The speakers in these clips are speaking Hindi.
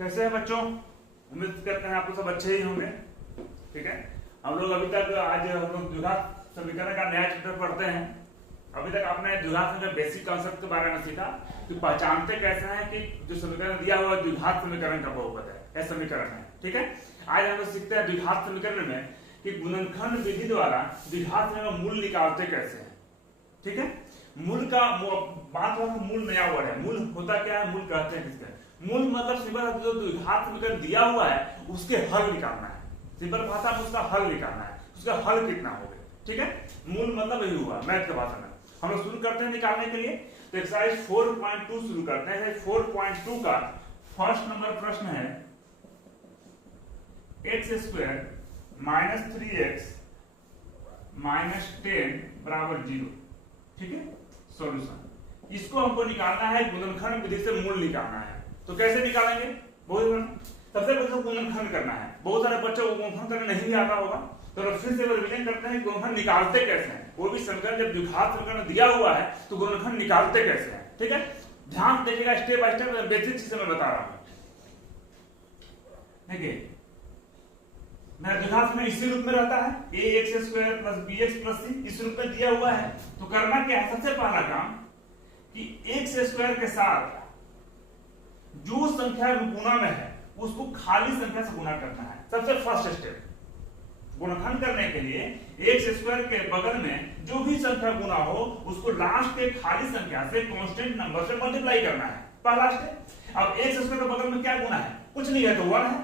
कैसे हैं बच्चों? उम्मीद करते हैं आप लोग सब अच्छे ही होंगे। ठीक है, हम लोग अभी तक आज हम लोग द्विघात समीकरण का नया चैप्टर पढ़ते हैं। अभी तक आपने द्विघात के बेसिक कॉन्सेप्ट के बारे में सीखा कि पहचानते कैसे हैं कि जो समीकरण दिया हुआ है द्विघात समीकरण का बहुपद है या समीकरण है। ठीक है, आज हम लोग सीखते हैं द्विघात समीकरण में कि गुणनखंड विधि द्वारा द्विघात में मूल निकालते कैसे हैं। ठीक है, मूल का बात हुआ मूल नया वर्ड है। मूल होता क्या है, मूल कहते हैं किसका? मूल मतलब सिंपल जो द्विघात समीकरण दिया हुआ है उसके हल निकालना है। सिंपल भाषा में उसका हल निकालना है, उसका हल कितना हो गया। ठीक है, मूल मतलब यही हुआ मैथ की भाषा में। हम लोग शुरू करते हैं निकालने के लिए। तो एक्सरसाइज 4.2 शुरू करते हैं। 4.2 का फर्स्ट नंबर प्रश्न है x² - 3x - 10 = 0। ठीक है, सॉल्यूशन इसको हमको निकालना है, गुणनखंड विधि से मूल निकालना है। तो कैसे निकालेंगे? बहुत सबसे पहले तो गुणनखंड करना है। बहुत सारे बच्चों को गुणनखंड करना नहीं भी आता होगा, तो फिर से रिवीजन करते हैं गुणनखंड निकालते कैसे हैं। कोई भी समीकरण जब द्विघात समीकरण दिया हुआ है तो गुणनखंड निकालते कैसे हैं। ठीक है, ध्यान देखिएगा, स्टेप बाय स्टेप बेसिक चीजें मैं बता रहा हूं। देखिए मेरा द्विघात में इसी रूप में रहता है, ax² + bx + c इस रूप में दिया हुआ है। तो करना क्या है, सबसे पहला काम कि x² के साथ जो संख्या गुणा में है उसको खाली संख्या से गुणा करना है। सबसे फर्स्ट स्टेप गुणनखंड करने के लिए x² के बगल में जो भी संख्या गुणा हो उसको लास्ट के खाली संख्या से कांस्टेंट नंबर से मल्टीप्लाई करना है। पहला स्टेप। अब x² के बगल में क्या गुणा है? कुछ नहीं है, तो 1 है।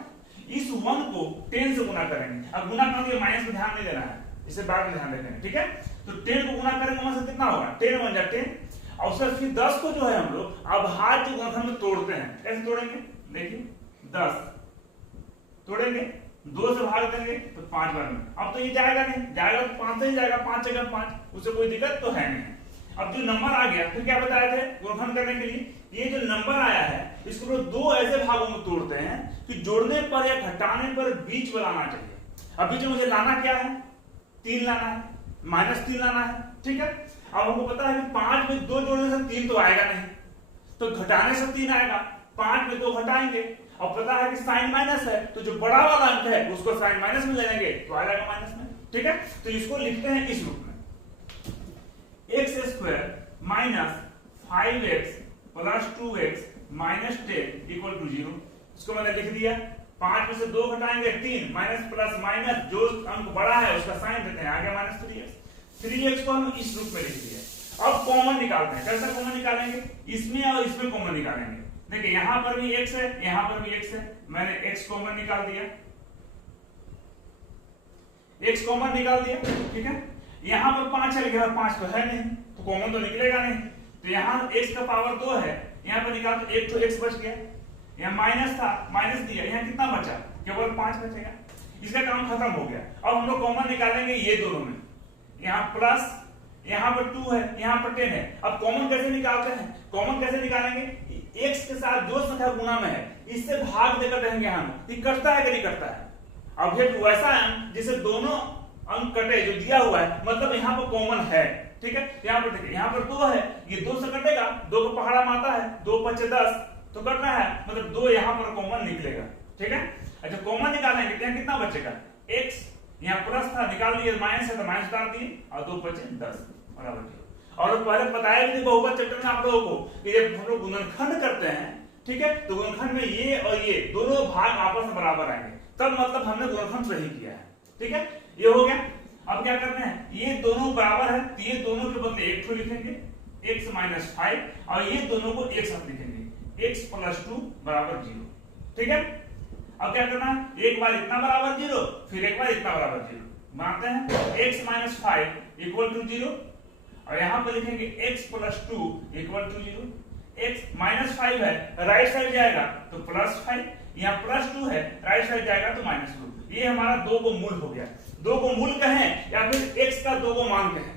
इस 1 को 10 से गुणा करेंगे। अब गुणा करेंगे, माइनस में ध्यान नहीं देना है, इसे बाद में ध्यान देंगे। ठीक है, तो 10 को गुणा करेंगे, वहां से कितना होगा? 10 × 1 = 10। और उसके फिर 10 को जो है हम लोग अभाज्य गुणनखंड में तोड़ते हैं। कैसे तोड़ेंगे? देखिए 10 तोड़ेंगे, 2 से भाग देंगे तो 5 बार में। अब तो ये जाएगा नहीं, जाएगा तो 5 से ही जाएगा, 5 जगह 5, उससे कोई दिक्कत तो है नहीं। अब जो नंबर आ गया, फिर क्या बताए थे गुणनखंड करने के लिए? ये जो नंबर आया है इसको लोग 2 ऐसे भागों में तोड़ते हैं कि जोड़ने पर या घटाने पर बीच में लाना चाहिए। अब बीच में मुझे लाना क्या है? 3 लाना है, -3 लाना है। ठीक है, अब हमको पता है कि 5 में 2 जोड़ने से 3 तो आएगा नहीं, तो घटाने से 3 आएगा। 5 में 2 घटाएंगे, और पता है कि साइन माइनस है, तो जो बड़ा वाला अंक है उसको साइन माइनस में ले लेंगे तो आ जाएगा माइनस में। ठीक है, तो इसको लिखते हैं इस रूप में, x² - 5x + 2x - 10 = 0। इसको मैंने लिख दिया। 5 में से 2 घटाएंगे 3, माइनस प्लस माइनस जो अंक बड़ा है उसका साइन देते हैं, आ गया -3x। 3x को हम इस रूप में लिख दिया। अब कॉमन निकालते हैं। कैसे कॉमन निकालेंगे? इसमें और इसमें कॉमन निकालेंगे। देखिए यहां पर भी x है, यहां पर भी x है, मैंने x कॉमन निकाल दिया, x कॉमन निकाल दिया। ठीक है, यहां पर 5 है लेकिन 5 तो है नहीं, तो कॉमन तो निकलेगा नहीं। तो यहां x का पावर 2 है, यहां पर निकाल तो 1 तो x बच गया। यहां माइनस था, माइनस दिया, यहां कितना बचा? केवल 5 बचेगा। इसका काम खत्म हो गया। अब हम लोग कॉमन निकालेंगे ये दोनों में, यहां प्लस, यहां पर 2 है, यहां पर 10 है। अब कॉमन कैसे निकालते हैं? कॉमन कैसे निकालेंगे? x के साथ जो संख्या गुणा में है इससे भाग देकर रहेंगे हम, ये कटता है कि नहीं कटता है? अब ये वैसा अंक जिसे दोनों अंक कटे जो दिया हुआ है, मतलब यहाँ पर कॉमन है। ठीक है, यहाँ पर देखिए, यहाँ पर 2 है, ये 2 से कटेगा, 2 को पहाड़ा माता है, 2 × 5 = 10 तो कटना है, मतलब 2 यहाँ पर कॉमन निकलेगा। ठीक है, अच्छा कॉमन निकालेंगे तो यहाँ कितना बचेगा? x, यहाँ प्लस था निकाल दिए, माइनस है तो माइनस डाल दिए, और 2 × 5 = 10 बराबर। और पहले बताया भी बहुपद चैप्टर में आप लोगों को कि जब हम लोग गुणनखंड करते हैं, ठीक है, तो गुणनखंड में ये और ये दोनों भाग आपस में बराबर आएंगे, तब मतलब हमने गुणनखंड सही किया है। ठीक है, ये हो गया। अब क्या करना है? ये दोनों बराबर है, तो ये दोनों के बदले 1 लिखेंगे, x - 5, और ये दोनों को एक साथ लिखेंगे, x + 2 = 0। ठीक है, अब क्या करना है? एक बार इतना बराबर 0, फिर एक बार इतना बराबर 0 मानते हैं। x - 5 = 0, और यहां पर लिखेंगे x + 2 = 0। x -5 है, राइट साइड जाएगा तो +5, यहाँ +2 है, राइट साइड जाएगा तो -2। ये हमारा 2 को मूल हो गया। 2 को मूल कहें या फिर x का 2 को मान कहें।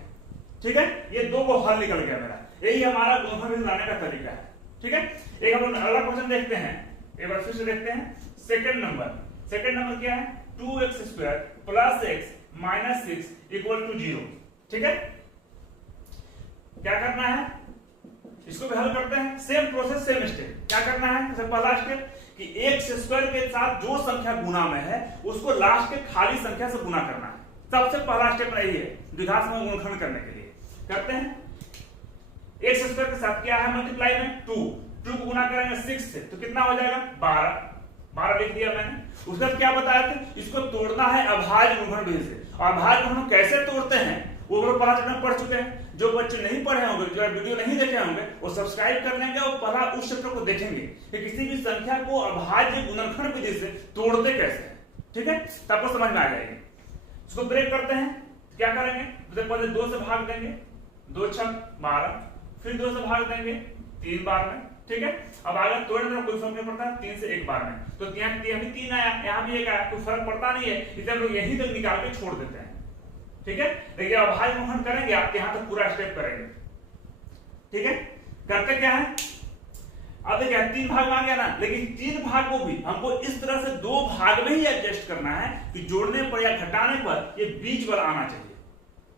ठीक है, ये 2 को हल निकल गया मेरा। यही हमारा गुणनखंड लाने का तरीका है। ठीक है, एक हम लोग अगला क्वेश्चन देखते हैं, एक बार फिर से देखते हैं। सेकंड नंबर क्या है? 2x² + x - 6 = 0। ठीक है, क्या करना है? इसको भी हल करते हैं, सेम प्रोसेस सेम स्टेप। क्या करना है? सबसे पहला स्टेप कि एक्स स्क्वायर के साथ जो संख्या गुना में है उसको लास्ट के खाली संख्या से गुना करना है। सबसे पहला स्टेप यही है द्विघात में गुणनखंड करने के लिए। करते हैं, एक्स स्क्वायर के साथ क्या है मल्टीप्लाई में 2 को गुना करेंगे 6 से तो कितना हो जाएगा 12 लिख दिया मैंने। उसके बाद क्या बताया थे, इसको तोड़ना है अभाज्य गुणनखंड विधि से। और अभाज्य गुणनखंड कैसे तोड़ते हैं वो लोग पहला चैप्टर में पढ़ चुके हैं। जो बच्चे नहीं पढ़े होंगे, जो वीडियो नहीं देखे होंगे, वो सब्सक्राइब कर लेंगे और पहला उस चैप्टर को देखेंगे कि किसी भी संख्या को अभाज्य गुणनखंड विधि से तोड़ते कैसे हैं। ठीक है, तब आपको समझ में आ जाएगी। इसको ब्रेक करते हैं, क्या करेंगे, तो पहले 2 से भाग देंगे, 2 छक 12, फिर 2 से भाग देंगे 3 बार में। ठीक है, अब आगे तोड़ने में कोई फर्क नहीं पड़ता, 3 से 1 बार में। तो यहाँ भी 3 आया, यहाँ भी 1 आया, कोई फर्क पड़ता नहीं है, इसलिए हम लोग यहीं तक निकाल के छोड़ देते हैं। ठीक है, देखिए अभाज्य गुणनखंड करेंगे आप यहाँ तक पूरा स्टेप करेंगे। ठीक है, करते क्या है, अब देखिए 3 भाग में आ गया ना, लेकिन 3 भाग को भी हमको इस तरह से 2 भाग में ही एडजस्ट करना है कि जोड़ने पर या घटाने पर ये बीच वाला आना चाहिए।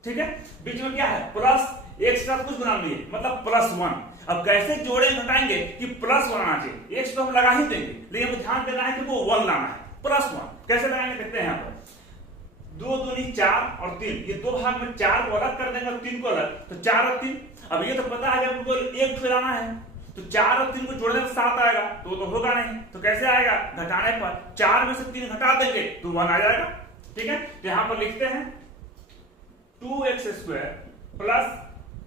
ठीक है, बीच में क्या है प्लस, एक साथ कुछ गुना नहीं है, मतलब +1। अब कैसे जोड़े घटाएंगे कि +1 आना चाहिए। एक तो हम लगा ही देंगे, लेकिन ध्यान देना है कि वो 1 लाना है, +1 कैसे लगाएंगे देखते हैं। यहाँ पर 2 दूनी 4 और 3, ये 2 भाग में 4 को अलग कर देंगे और 3 को अलग, तो 4 और 3। अब ये तो पता है कि आपको 1 फैलाना है, तो 4 और 3 को जोड़ने पर 7 आएगा, तो होगा नहीं। तो कैसे आएगा, घटाने पर 4 में से 3 घटा देंगे तो 1 आ जाएगा। ठीक है, तो यहां पर लिखते हैं 2x² प्लस,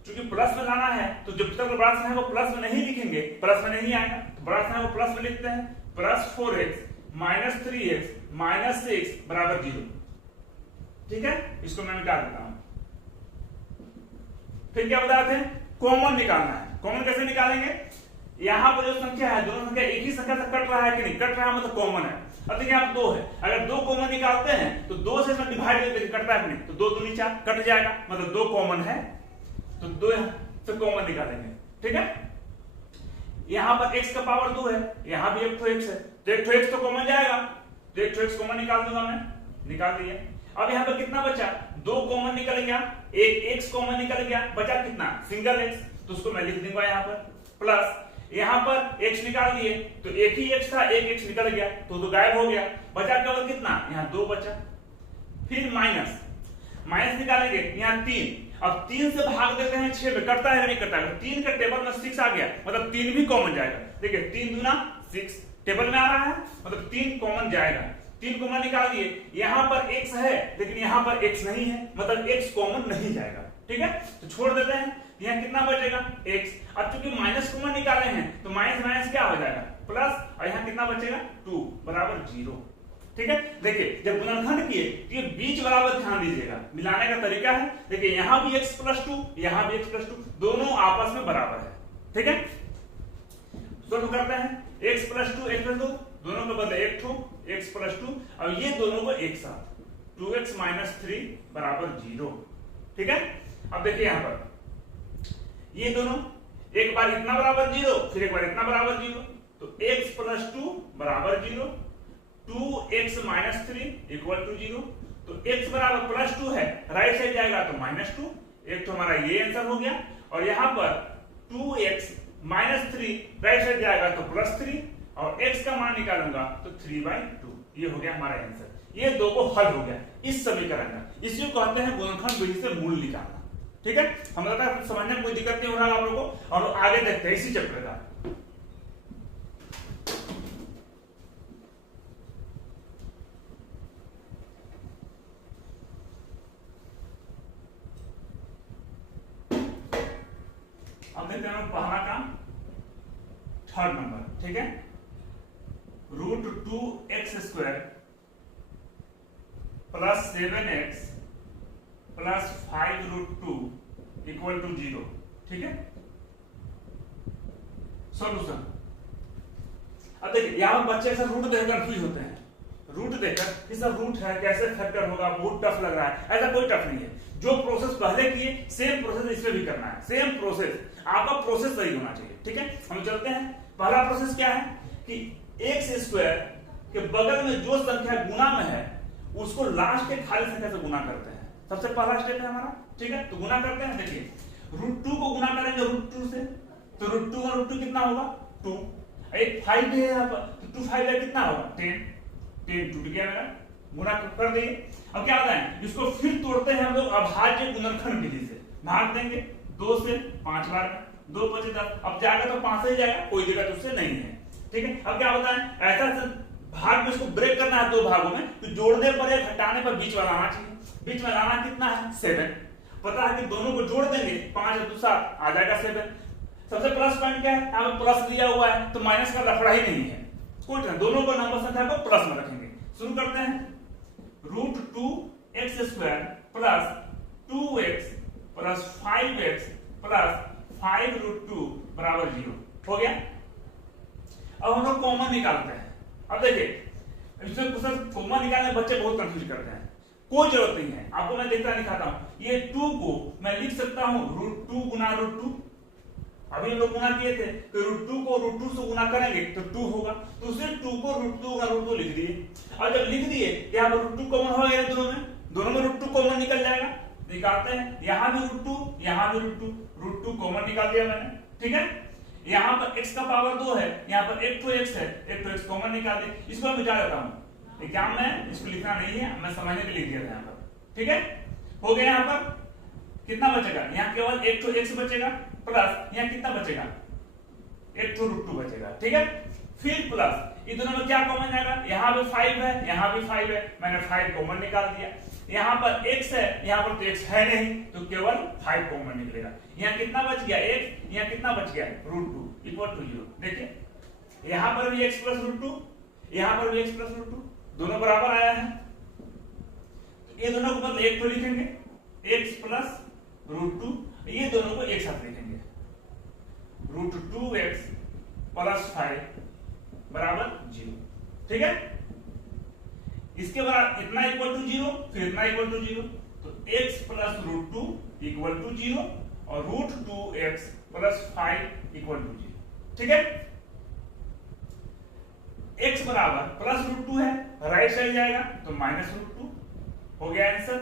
चूंकि प्लस में लाना है तो जब तक बड़ा सा है वो प्लस में नहीं लिखेंगे, प्लस में नहीं आएगा, तो बड़ा सा है वो प्लस में लिखते हैं, +4x माइनस 3x माइनस 6 बराबर 0। ठीक है, इसको मैं निकाल देता हूं। फिर क्या बता रहे थे, कॉमन निकालना है। कॉमन कैसे निकालेंगे, यहां पर जो संख्या है दोनों संख्या एक ही संख्या से कट रहा है कि नहीं, कट रहा है मतलब कॉमन है। अब देखिए आप 2 है, अगर 2 कॉमन निकालते हैं तो 2 से इसमें डिवाइड करके कटता है नहीं, तो 2 दूनी 4 कट जाएगा, मतलब 2 कॉमन है, तो 2 से कॉमन निकालेंगे। ठीक है, यहां पर x का पावर 2 है, यहां भी एक तो x है, तो एक तो x तो कॉमन जाएगा, तो एक तो x कॉमन निकाल दूंगा मैं, निकाल दिया। अब यहां पर कितना बचा, 2 कॉमन निकल गया, एक x कॉमन निकल गया, बचा कितना सिंगल x, तो उसको मैं लिख दूंगा यहां पर प्लस, यहां पर x निकाल लिए तो एक ही x था, एक x निकल गया तो गायब हो गया, बचा केवल कितना, यहां 2 बचा। फिर माइनस निकालेंगे, यहां 3, अब 3 से भाग देते हैं 6 में, कटता है नहीं कटता है, 3 के टेबल में 6 आ गया, मतलब 3 भी कॉमन जाएगा। देखिए 3 दूना 6 टेबल में आ रहा है, मतलब 3 कॉमन जाएगा। 3 कॉमन निकाल दिए, यहां पर x है लेकिन यहां पर x नहीं है, मतलब x कॉमन नहीं जाएगा। ठीक है, तो छोड़ देते हैं, यहां कितना बचेगा x। अब चूंकि माइनस कॉमन निकाले हैं तो माइनस माइनस क्या हो जाएगा प्लस, और यहां कितना बचेगा 2 बराबर 0। ठीक है, देखिए जब गुणनखंड किए तो ये बीच बराबर ध्यान दीजिएगा, मिलाने का तरीका है। देखिए यहां भी x + 2, यहां भी x + 2, दोनों आपस में बराबर है। ठीक है, सोल्व करते हैं, x + 2 x + 2 दोनों के बदले 1 x + 2, अब ये दोनों को एक साथ 2x - 3 बराबर 0। ठीक है, अब देखिए यहां पर ये दोनों एक बार इतना बराबर 0, फिर एक बार इतना बराबर 0, तो x + 2 बराबर 0, 2x - 3 = 0, तो x बराबर +2 है, राइट साइड जाएगा तो -2, एक तो हमारा ये आंसर हो गया। और यहां पर 2x - 3 राइट साइड जाएगा तो +3, और x का मान निकालूंगा तो 3/2, ये हो गया हमारा आंसर। ये दो को हल हो गया इस समीकरण का, इसी को कहते हैं गुणनखंड विधि से मूल निकालना। ठीक है, हम लगता है समझने में कोई दिक्कत नहीं हो रहा आप लोगों को, और आगे देखते हैं इसी चैप्टर का। अब देखते हैं पहला काम, 3rd नंबर। ठीक है, √2x² + 7x + 5√2 = 0। ठीक है, सॉल्यूशन। अब देखिए यहां बच्चे ऐसा रूट देखकर कंफ्यूज होते हैं, रूट देखकर कि सर रूट है कैसे फैक्टर होगा, बहुत टफ लग रहा है। ऐसा कोई टफ नहीं है, जो प्रोसेस पहले किए सेम प्रोसेस इसमें भी करना है, सेम प्रोसेस, आपका प्रोसेस सही होना चाहिए। ठीक है, हम चलते हैं, पहला प्रोसेस क्या है कि x² के बगल में जो संख्या गुना में है उसको लास्ट के खाली संख्या से गुना करते हैं, सबसे पहला स्टेप है हमारा। ठीक है, तो गुना करते हैं, देखिए √2 को गुना करेंगे √2 से, तो √2 और √2 कितना होगा 2, एक 5 है यहाँ पर, तो 2 5 है कितना होगा 10, 10 टूट गया मेरा, गुना कर देंगे। अब क्या होता है, इसको फिर तोड़ते हैं हम लोग अभाज्य गुणनखंड विधि से, भाग देंगे 2 से 5 बार में, 2 5 10, अब जाएगा तो 5 ही जाएगा, कोई दिक्कत उससे नहीं है। ठीक है, अब क्या होता है, ऐसा भाग में इसको ब्रेक करना है 2 भागों में, तो जोड़ने पर या घटाने पर बीच वाला आना चाहिए। बीच में लाना कितना है 7, पता है कि दोनों को जोड़ देंगे 5 और 2 7 आ जाएगा 7। सबसे प्लस पॉइंट क्या है, यहाँ पर प्लस दिया हुआ है तो माइनस का लफड़ा ही नहीं है, कोई टेंशन, दोनों को नंबर संख्या को प्लस में रखेंगे। शुरू करते हैं, √2x² plus 2x plus 5x plus 5√2 बराबर 0 हो गया। अब हम लोग कॉमन निकालते हैं। अब देखिए इसमें कॉमन निकालने बच्चे बहुत कंफ्यूज करते हैं, कोई जरूरत नहीं है, आपको मैं देखता दिखाता हूं। ये 2 को मैं लिख सकता हूं √2 गुना √2, अभी हम लोग गुना किए थे, तो √2 को √2 से गुना करेंगे तो 2 होगा, तो उसे 2 को √2 गुना √2 लिख दिए। और जब लिख दिए यहाँ पर √2 कॉमन हो गया, दोनों में √2 कॉमन निकल जाएगा, निकालते हैं, यहाँ भी √2 यहाँ भी √2 कॉमन निकाल दिया मैंने। ठीक है, यहाँ पर x का पावर 2 है, यहाँ पर एक तो x है, एक तो x कॉमन निकाल दे। इसको मैं मिटा देता हूँ, एग्जाम में इसको लिखना नहीं है, मैं समझने के लिए लिख दिया था यहाँ पर। ठीक है, हो गया। यहाँ पर कितना बचेगा, यहाँ केवल एक तो x बचेगा, प्लस यहाँ कितना बचेगा, एक तो √2 बचेगा। ठीक है, फिर प्लस इन दोनों में क्या कॉमन जाएगा, यहाँ भी 5 है, यहाँ भी 5 है, मैंने 5 कॉमन निकाल दिया। यहाँ पर x है, यहाँ पर तो x है नहीं, तो केवल 5 कॉमन निकलेगा। यहाँ कितना बच गया x, यहाँ कितना बच गया √2 इक्वल टू 0। देखिए यहाँ पर भी x प्लस √2, यहाँ पर भी x प्लस √2, दोनों बराबर आया है, तो ये दोनों को मतलब एक तो लिखेंगे x प्लस √2, ये दोनों को एक साथ लिखेंगे, √2x प्लस 5 बराबर 0। ठीक है, इसके बाद इतना इक्वल टू 0, फिर इतना इक्वल टू 0, तो x प्लस √2 इक्वल टू 0 और √2x प्लस 5 इक्वल टू 0। ठीक है, x बराबर प्लस √2 है, राइट साइड जाएगा तो माइनस √2 हो गया आंसर।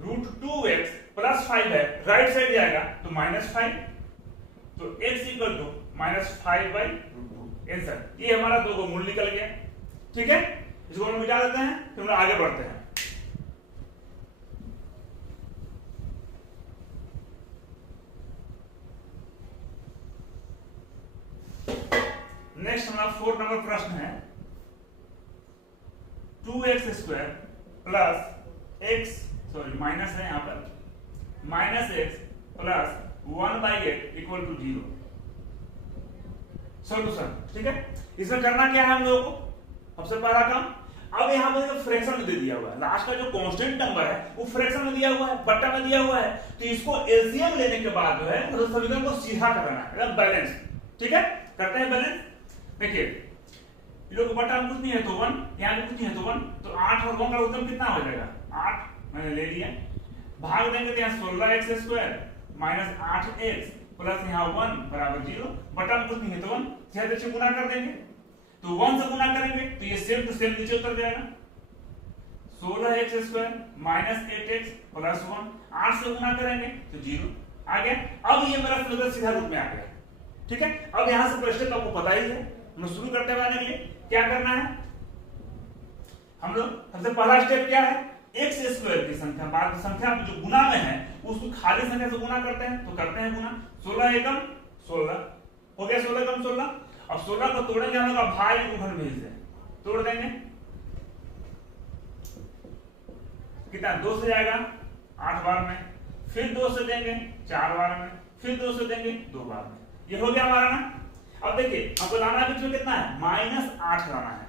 √2x प्लस 5 है, राइट साइड जाएगा तो -5, तो x इक्वल टू -5/√2 आंसर। ये हमारा दो को मूल निकल गया। ठीक है, इसको हम मिटा देते हैं, फिर हम आगे बढ़ते हैं। नेक्स्ट हमारा 4 नंबर प्रश्न है, 2x² plus x, sorry minus है यहां पर, -x plus 1/8 equal to 0। Solution. ठीक है, इसमें करना क्या है हम लोगों को, सबसे पहला काम, अब यहाँ पर फ्रैक्शन में दे दिया हुआ है, लास्ट का जो कांस्टेंट नंबर है वो फ्रैक्शन में दिया हुआ है, बट्टा में दिया हुआ है, तो इसको एलसीएम लेने के बाद जो है तो समीकरण को सीधा करना है, मतलब बैलेंस। ठीक है, करते हैं बैलेंस। देखिए ये लोग बट्टा में कुछ नहीं है तो 1, यहाँ भी कुछ नहीं है तो 1, तो 8 और 1 का उत्तर कितना हो जाएगा 8, मैंने ले लिया। भाग देंगे तो यहाँ 16x² माइनस 8x प्लस यहाँ 1 बराबर 0, बटा में कुछ नहीं है तो 1, सीधे से गुना कर देंगे, तो 1 से गुना करेंगे तो ये सेम टू सेम नीचे उतर जाएगा। 16x² माइनस 8x प्लस 1, 8 से गुना करेंगे तो 0 आ गया। अब ये मेरा समीकरण सीधा रूप में आ गया। ठीक है, अब यहां से प्रश्न तो आपको पता ही है, हम शुरू करते हैं के लिए क्या करना है, हम लोग सबसे पहला स्टेप क्या है, x² की संख्या, बाद संख्या जो गुना में है उसको खाली संख्या से गुना करते हैं, तो करते हैं गुना। 16 एकम 16 हो गया, 16 एकम 16। अब 16 को तोड़ेंगे हम लोग, भाई को घर भेज दें, तोड़ देंगे, कितना 2 से जाएगा 8 बार में, फिर 2 से देंगे 4 बार में, फिर 2 से देंगे 2 बार में, ये हो गया हमारा ना। अब देखिए हमको लाना बीच में कितना है, -8 लाना है।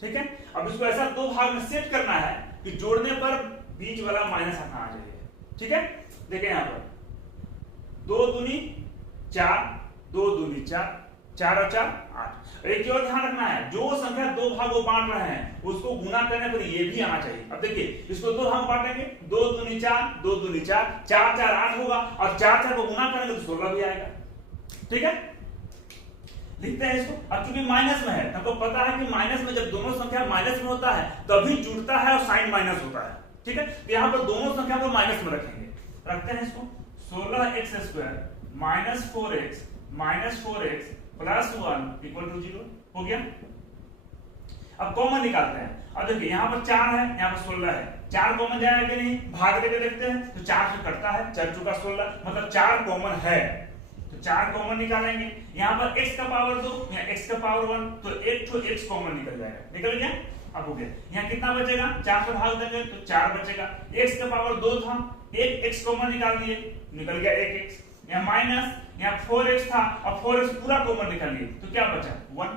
ठीक है, अब इसको ऐसा 2 भाग में सेट करना है कि जोड़ने पर बीच वाला माइनस आना आ जाए। ठीक है, देखिए यहाँ पर 2 दूनी 4, 2 दूनी 4, 4 और 4 8। एक और ध्यान रखना है, जो संख्या 2 भागों बांट रहे हैं उसको गुना करने पर ये भी आना चाहिए। अब देखिए इसको 2 भाग बांटेंगे, 2 दूनी 4, 2 दूनी 4, 4 4 8 होगा, और 4 4 को गुना करेंगे तो 16 भी आएगा। ठीक है, लिखते हैं इसको। अब चूंकि माइनस में है, हमको पता है कि माइनस में जब दोनों संख्या माइनस में होता है तभी जुड़ता है और साइन माइनस होता है। ठीक है, तो यहाँ पर दोनों संख्या को माइनस में रखेंगे, रखते हैं इसको। 16x² -4x plus 1 equal to 0 हो गया। अब कॉमन निकालते हैं। अब देखिए यहाँ पर 4 है, यहाँ पर 16 है, 4 कॉमन जाएगा कि नहीं, भाग देके देखते हैं। तो 4 से कटता है, चल चुका 16, मतलब 4 कॉमन है, तो 4 कॉमन निकालेंगे। यहाँ पर x का पावर 2, यहाँ x का पावर 1, तो एक तो x कॉमन निकल जाएगा, निकल गया। अब हो गया, यहाँ कितना बचेगा, 4 से भाग देंगे तो 4 बचेगा। x का पावर 2 था, एक x कॉमन निकाल दिए, निकल गया 1x। यहाँ माइनस, यहाँ 4x था, अब 4x पूरा कॉमन निकाल लिए तो क्या बचा 1,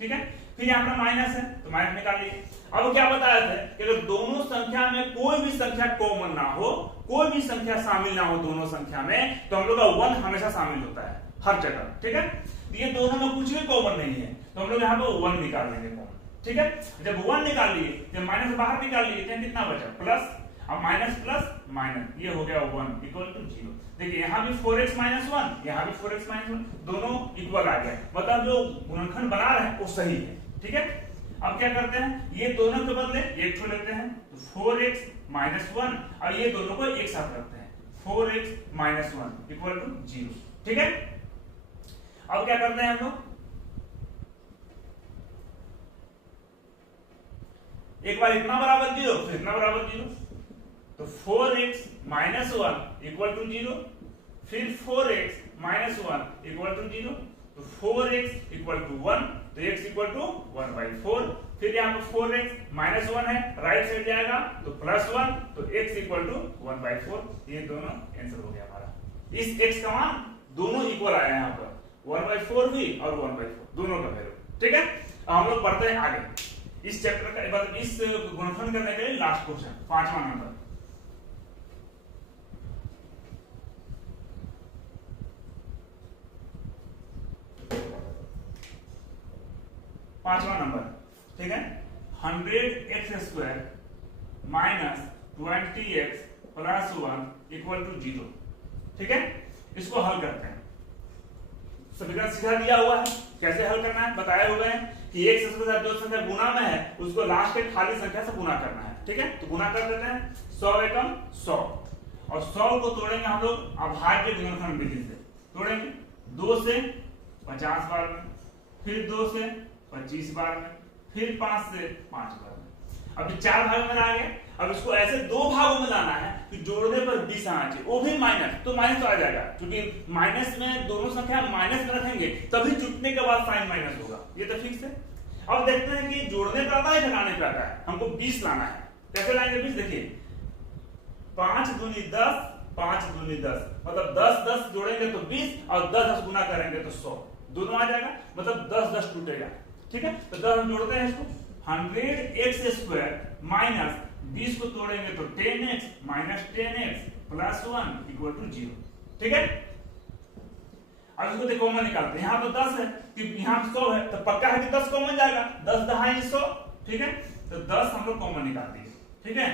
ठीक है। फिर यहाँ पर माइनस है तो माइनस निकाल लिए। अब क्या बताया था कि अगर दोनों संख्या में कोई भी संख्या कॉमन ना हो, कोई भी संख्या शामिल ना हो दोनों संख्या में, तो हम लोग का 1 हमेशा शामिल होता है हर जगह, ठीक है। ये दोनों में कुछ भी कॉमन नहीं है तो हम लोग यहाँ पर 1 निकाल लेंगे कॉमन, ठीक है। जब 1 निकाल लिए, जब माइनस बाहर निकाल लिए, तो कितना बचा प्लस, अब माइनस प्लस माइनस, ये हो गया 1 इक्वल टू 0। देखिए यहाँ भी 4x माइनस 1, यहाँ भी 4x माइनस 1, दोनों इक्वल आ गया, मतलब जो गुणनखंड बना रहे हैं वो सही है, ठीक है। अब क्या करते हैं, ये दोनों के बदले एक को लेते हैं, तो 4x माइनस 1, और ये दोनों को एक साथ रखते हैं, 4x माइनस 1 इक्वल टू 0, ठीक है। अब क्या करते हैं हम लोग, एक बार इतना बराबर 0, फिर इतना बराबर 0, तो 4x माइनस 1 इक्वल टू 0, फिर 4x माइनस 1 इक्वल टू 0, तो 4x इक्वल टू 1, तो x इक्वल टू 1/4। फिर यहाँ पर 4x माइनस 1 है, राइट साइड जाएगा तो प्लस 1, तो x इक्वल टू 1/4। ये दोनों आंसर हो गया हमारा। इस x का मान दोनों इक्वल आया यहाँ पर, 1/4 भी और 1/4 दोनों का वैल्यू, ठीक है। अब हम लोग पढ़ते हैं आगे इस चैप्टर का, मतलब इस गुणनखंड करने के लिए लास्ट क्वेश्चन 5वां नंबर। पांचवा नंबर, ठीक है। 100x² minus 20x plus 1 equal to 0, ठीक है। इसको हल करते हैं, समीकरण सीधा दिया हुआ है, कैसे हल करना है बताए हुए हैं कि एक संख्या के साथ जो संख्या गुना में है उसको लास्ट के खाली संख्या से गुना करना है, ठीक है। तो गुना कर देते हैं, 100 एकम 100, और 100 को तोड़ेंगे हम लोग अभाज्य गुणनखंड विधि से, तोड़ेंगे 2 से 50 बार में, फिर 2 से 25 बार में, फिर 5 से 5 बार में। अब 4 भागों में आ गया, अब इसको ऐसे 2 भागों में लाना है कि जोड़ने पर 20 आना चाहिए, वो भी माइनस, तो माइनस तो आ जाएगा, क्योंकि माइनस में दोनों संख्या माइनस में रखेंगे तभी जुटने के बाद साइन माइनस होगा, ये तो फिक्स है। अब देखते हैं कि जोड़ने पर आता है घटाने पर आता है, हमको 20 लाना है, कैसे लाएंगे 20, देखिए 5 दूनी 10, 5 दूनी 10, मतलब 10 10 जोड़ेंगे तो 20, और 10 10 गुना करेंगे तो 100, दोनों आ जाएगा, मतलब 10 10 टूटेगा, ठीक है। तो 10 हम जोड़ते हैं इसको, 100x² माइनस 20 को तोड़ेंगे तो 10x minus 10x plus 1 equal to 0, ठीक है। अब इसको देखो कॉमन निकालते हैं, यहाँ तो 10 है, यहाँ 100 है, तो पक्का है कि 10 कॉमन जाएगा, 10 दहाई 100, ठीक है। तो 10 हम लोग कॉमन निकाल दिए, ठीक है।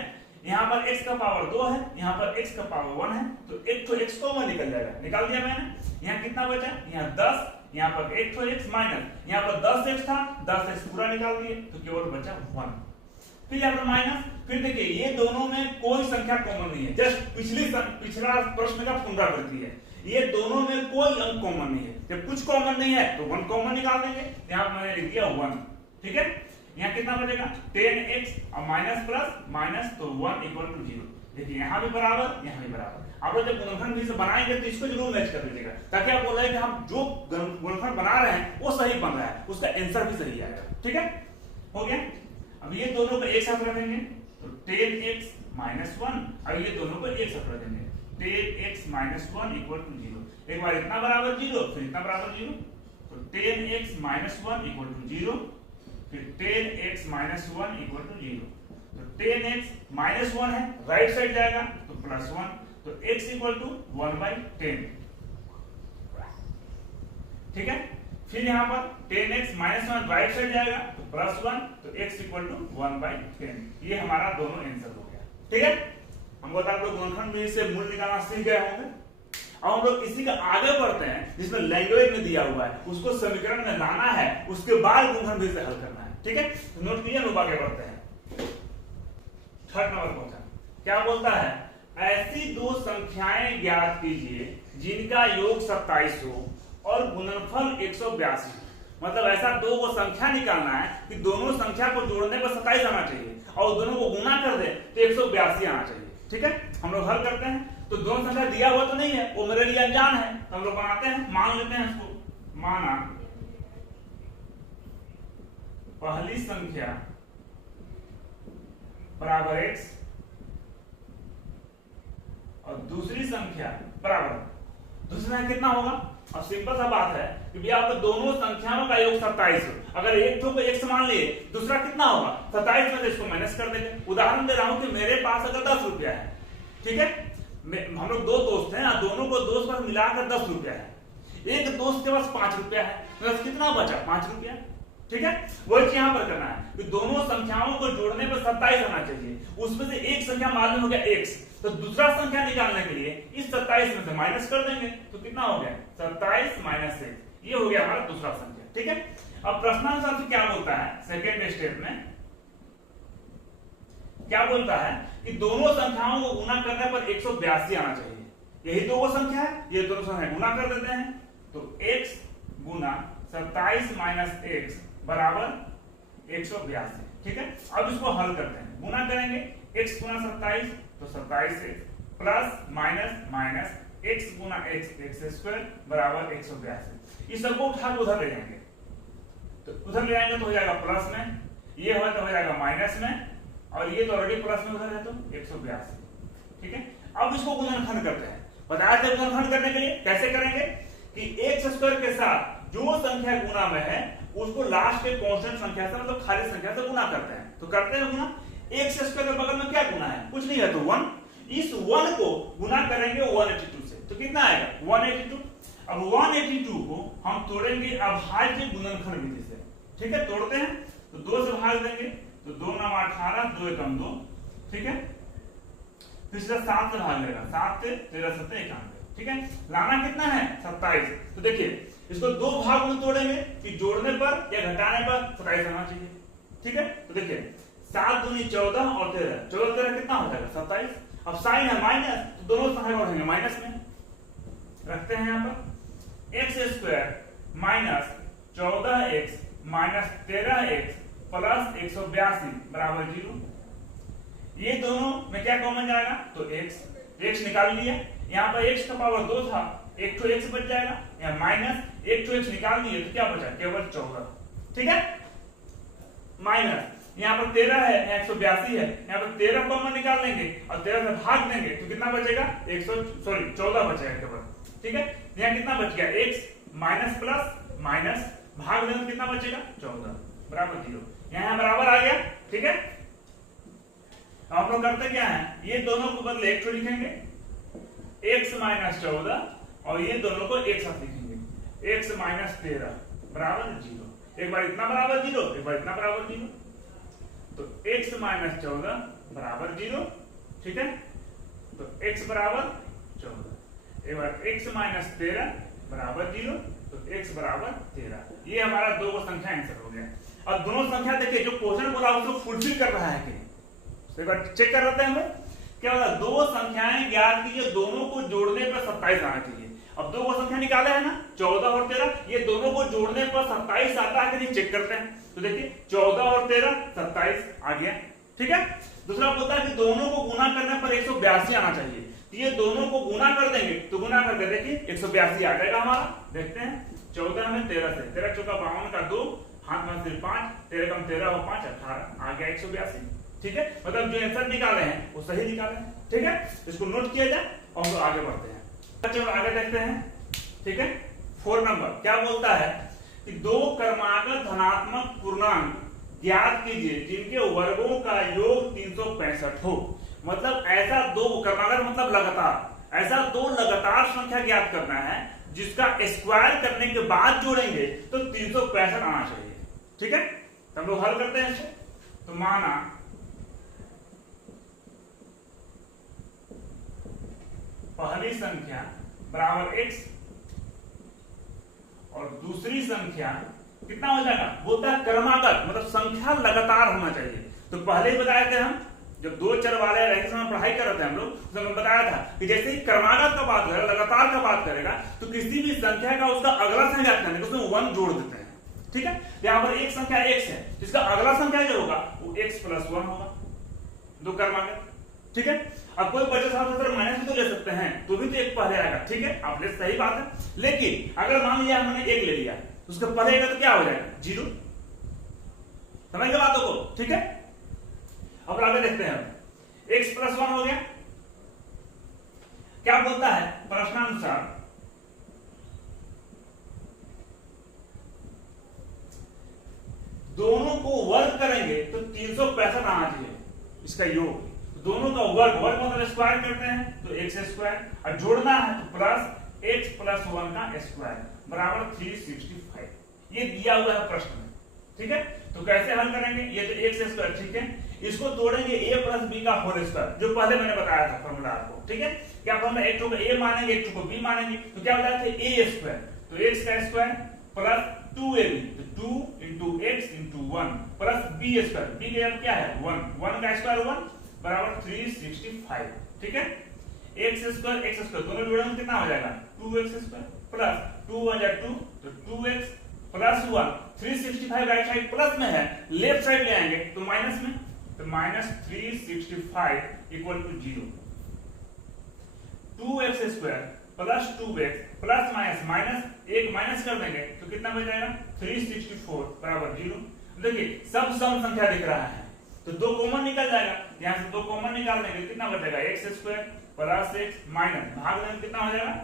यहाँ पर x का पावर 2 है, यहाँ पर x का पावर 1 है, तो एक तो x कॉमन निकल जाएगा, निकाल दिया मैंने। यहाँ कितना बचा, यहाँ 10, यहाँ पर एक तो x माइनस, यहाँ पर 10x था, 10x पूरा निकाल दिए तो केवल बचा 1। फिर यहाँ पर माइनस, फिर देखिए ये दोनों में कोई संख्या कॉमन नहीं है, जस्ट पिछला प्रश्न का पुनरावृत्ति है, ये दोनों में कोई अंक कॉमन नहीं है। जब कुछ कॉमन नहीं है तो 1 कॉमन निकाल देंगे, यहाँ पर मैंने लिख दिया 1, ठीक है। यहाँ कितना बचेगा 10x और माइनस प्लस माइनस, तो 1 इक्वल टू 0। देखिए यहाँ भी बराबर, यहाँ भी बराबर। आप लोग जब गुणनखंड विधि से बनाएंगे तो इसको जरूर मैच कर दीजिएगा, ताकि आप बोल रहे हैं कि हम जो गुणनखंड बना रहे हैं वो सही बन रहा है, उसका आंसर भी सही आएगा, ठीक है। हो गया। अब ये दोनों को एक साथ रखेंगे तो 10x माइनस 1, अब ये दोनों को एक साथ रखेंगे 10x माइनस 1 इक्वल टू 0। एक बार इतना बराबर 0, फिर इतना बराबर 0, तो 10x माइनस 1 इक्वल टू 0, फिर 10x माइनस 1 इक्वल टू 0। तो 10x माइनस 1 है, राइट साइड जाएगा तो प्लस 1, तो x इक्वल टू 1/10, ठीक है। फिर यहाँ पर 10x माइनस 1 राइट साइड जाएगा तो प्लस 1, तो x इक्वल टू 1/10। ये हमारा दोनों आंसर हो गया, ठीक है। हम बता दो गुणनखंड विधि से मूल निकालना सीख गए होंगे। अब हम लोग इसी का आगे बढ़ते हैं, जिसमें लैंग्वेज में दिया हुआ है उसको समीकरण में लाना है, उसके बाद गुणनखंड विधि से हल करना है, ठीक है। तो नोट कीजिए, लोग आगे बढ़ते हैं। 3rd नंबर क्वेश्चन क्या बोलता है, ऐसी 2 संख्याएं ज्ञात कीजिए जिनका योग 27 हो और गुणनफल 182। मतलब ऐसा दो को संख्या निकालना है कि दोनों संख्या को जोड़ने पर 27 आना चाहिए और दोनों को गुना कर दे तो 182 आना चाहिए। ठीक है, हम लोग हल करते हैं। तो दोनों संख्या दिया हुआ तो नहीं है, वो मेरे लिए अनजान है, तो हम लोग बनाते हैं, मान लेते हैं इसको। माना पहली संख्या बराबर x और दूसरी संख्या बराबर, दूसरी संख्या कितना होगा? अब सिंपल सा बात है कि भैया आपको दोनों संख्याओं का योग 27 हो, अगर एक को x मान लिए, दूसरा कितना होगा? 27 में से इसको माइनस कर देंगे। उदाहरण दे रहा हूं कि मेरे पास अगर 10 रुपया है, ठीक है, हम लोग दो दोस्त हैं, दोनों को दोस्त पर मिलाकर 10 रुपया है, एक दोस्त के पास 5 रुपया है, तो कितना बचा? 5 रुपया। ठीक है, वही चीज यहां पर करना है कि दोनों संख्याओं को जोड़ने पर 27 आना चाहिए, उसमें से एक संख्या मालूम हो गया x, तो दूसरा संख्या निकालने के लिए इस 27 में से माइनस कर देंगे, तो कितना हो गया? 27 माइनस 1, ये हो गया हमारा दूसरा संख्या। ठीक है, अब प्रश्नानुसार से क्या बोलता है? सेकेंड स्टेप में क्या बोलता है कि दोनों संख्याओं को गुना करने पर 182 आना चाहिए। यही दो संख्या है, ये दोनों संख्या गुना कर देते हैं, तो x गुना 27 माइनस x बराबर 182। ठीक है, अब इसको हल करते हैं, गुना करेंगे x गुना 27 तो 27x plus minus minus x गुना x स्क्वायर बराबर 182। इस सबको उठा के उधर ले जाएंगे, तो उधर ले जाएंगे तो हो जाएगा प्लस में, ये हो तो हो जाएगा माइनस में, और ये तो ऑलरेडी प्लस में उधर है तो 182। ठीक है, अब इसको गुणनखंड करते हैं। बताया था गुणनखंड करने के लिए कैसे करेंगे कि x स्क्वायर के साथ जो संख्या गुना में है उसको लास्ट के कांस्टेंट संख्या से, मतलब खाली संख्या से गुना करते हैं। तो करते हैं गुना, x स्क्वायर के बगल में क्या गुना है? कुछ नहीं है, तो 1। इस 1 को गुना करेंगे 182 से, तो कितना आएगा? 182। अब 182 को हम तोड़ेंगे अभाज्य गुणनखंड विधि से। ठीक है, तोड़ते हैं तो 2 से भाग देंगे, तो 2 9 18, 2 एकम 2। ठीक है, फिर 7 से भाग लेगा, 7 से 13 7 91। ठीक है, लाना कितना है? 27। तो देखिए इसको दो भाग में तोड़ेंगे कि जोड़ने पर या घटाने पर 27 आना चाहिए। ठीक है, तो देखिए 7 दूनी 14 और 13, 14 13 कितना हो जाएगा? 27। अब साइन है माइनस, तो दोनों संख्या को रहेंगे माइनस में, रखते हैं यहाँ पर x square minus 14x minus 13x plus 182 बराबर 0। ये दोनों में क्या कॉमन जाएगा? तो x निकाल लिया, यहाँ पर x का पावर 2 था, एक तो x बच जाएगा, या माइनस एक तो x निकाल दिए तो क्या बचा? केवल 14। ठीक है, माइनस यहाँ पर 13 है, यहाँ 182 है, यहाँ पर 13 कॉमन निकाल लेंगे और 13 से भाग देंगे तो कितना बचेगा? 14 बचेगा केवल। ठीक है, यहाँ कितना बच गया? x माइनस प्लस माइनस भाग देंगे तो कितना बचेगा? 14 बराबर 0। यहाँ बराबर आ गया। ठीक है, हम लोग करते क्या है, ये दोनों को बदले एक तो लिखेंगे x माइनस 14 और ये दोनों को एक साथ लिखेंगे x माइनस 13 बराबर 0। एक बार इतना बराबर 0, एक बार इतना बराबर 0, तो x माइनस 14 बराबर 0। ठीक है, तो x बराबर 14, एक बार x माइनस 13 बराबर 0, तो x बराबर 13। ये हमारा दो को संख्या आंसर हो गया। अब दोनों संख्या देखिए जो क्वेश्चन बोला उसको फुलफिल कर रहा है कि एक बार चेक कर लेते हैं हम लोग। क्या होता है? दो संख्याएं ज्ञात कीजिए, दोनों को जोड़ने पर 27 आना चाहिए। अब दो को संख्या निकाले है ना, 14 और 13, ये दोनों को जोड़ने पर 27 आता है कि नहीं चेक करते हैं। तो देखिए 14 और 13 27 आ गया। ठीक है, दूसरा बोलता है कि दोनों को गुना करने पर 182 आना चाहिए, तो ये दोनों को गुना कर देंगे, तो गुना करके देखिए 182 आ जाएगा हमारा। देखते हैं 14 में 13 से, 13 चौका 52 का 2, हाथ में सिर्फ 5, 13 कम 13 और 5 18, आ गया 182। ठीक है, मतलब जो आंसर निकाले हैं वो सही निकाले हैं। ठीक है, इसको नोट किया जाए और हम आगे बढ़ते हैं। चलो आगे देखते हैं। ठीक है, 4 नंबर क्या बोलता है कि दो क्रमागत धनात्मक पूर्णांक ज्ञात कीजिए जिनके वर्गों का योग 365 हो। मतलब ऐसा दो क्रमागत मतलब लगातार, ऐसा दो लगातार संख्या ज्ञात करना है जिसका स्क्वायर करने के बाद जोड़ेंगे तो 365 आना चाहिए। ठीक है, हम लोग हल करते हैं इसे। तो माना पहली संख्या बराबर x और दूसरी संख्या कितना हो जाएगा? बोलता है क्रमागत, मतलब संख्या लगातार होना चाहिए। तो पहले ही बताए थे हम जब दो चर वाले रैखिक समीकरण पढ़ाई कर रहे थे हम लोग, तो हमने बताया था कि जैसे ही क्रमागत का बात करेगा, लगातार का बात करेगा, तो किसी भी संख्या का उसका अगला संख्या करने के उसमें 1 जोड़ देते हैं। ठीक है, यहाँ पर एक संख्या x है, जिसका अगला संख्या जो होगा वो x + 1 होगा, दो क्रमागत। ठीक है, अब कोई बचे साथ माइनस भी तो ले सकते हैं, तो भी तो एक पहले आएगा। ठीक है, आप ले, सही बात है। लेकिन अगर मान लिया हमने एक ले लिया, उसका पहले आएगा तो क्या हो जाएगा? 0। समझ गए बातों को? ठीक है, अब आगे देखते हैं। x + 1 हो गया। क्या बोलता है प्रश्नानुसार? दोनों को वर्ग करेंगे तो 365 आना चाहिए इसका योग। दोनों का वर्ग मतलब स्क्वायर करते हैं तो x², और जोड़ना है तो प्लस x + 1 का स्क्वायर बराबर 365। ये दिया हुआ है प्रश्न में। ठीक है, तो कैसे हल करेंगे? ये तो x², ठीक है, इसको तोड़ेंगे a + b का होल स्क्वायर, जो पहले मैंने बताया था फॉर्मूला आपको। ठीक है, क्या फॉर्मूला? एक को a मानेंगे, एक को b मानेंगे, तो क्या हो जाता है? a², तो x का स्क्वायर प्लस 2ab, तो 2 × x × 1 प्लस b², b का क्या है? 1 का स्क्वायर 1 बराबर 365। ठीक है, x² दोनों जोड़ेंगे कितना हो जाएगा? 2x² प्लस 2 × 2 तो 2x plus 1, 365 right side plus में है, लेफ्ट साइड ले आएंगे तो माइनस में, तो -365 = 0। 2x² plus 2x plus minus एक माइनस कर देंगे तो कितना बच जाएगा? 364 बराबर 0। देखिए सब सम संख्या दिख रहा है, तो 2 कॉमन निकल जाएगा, यहां से 2 कॉमन निकाल देंगे, कितना बचेगा? x² प्लस x माइनस भाग देंगे, कितना हो जाएगा?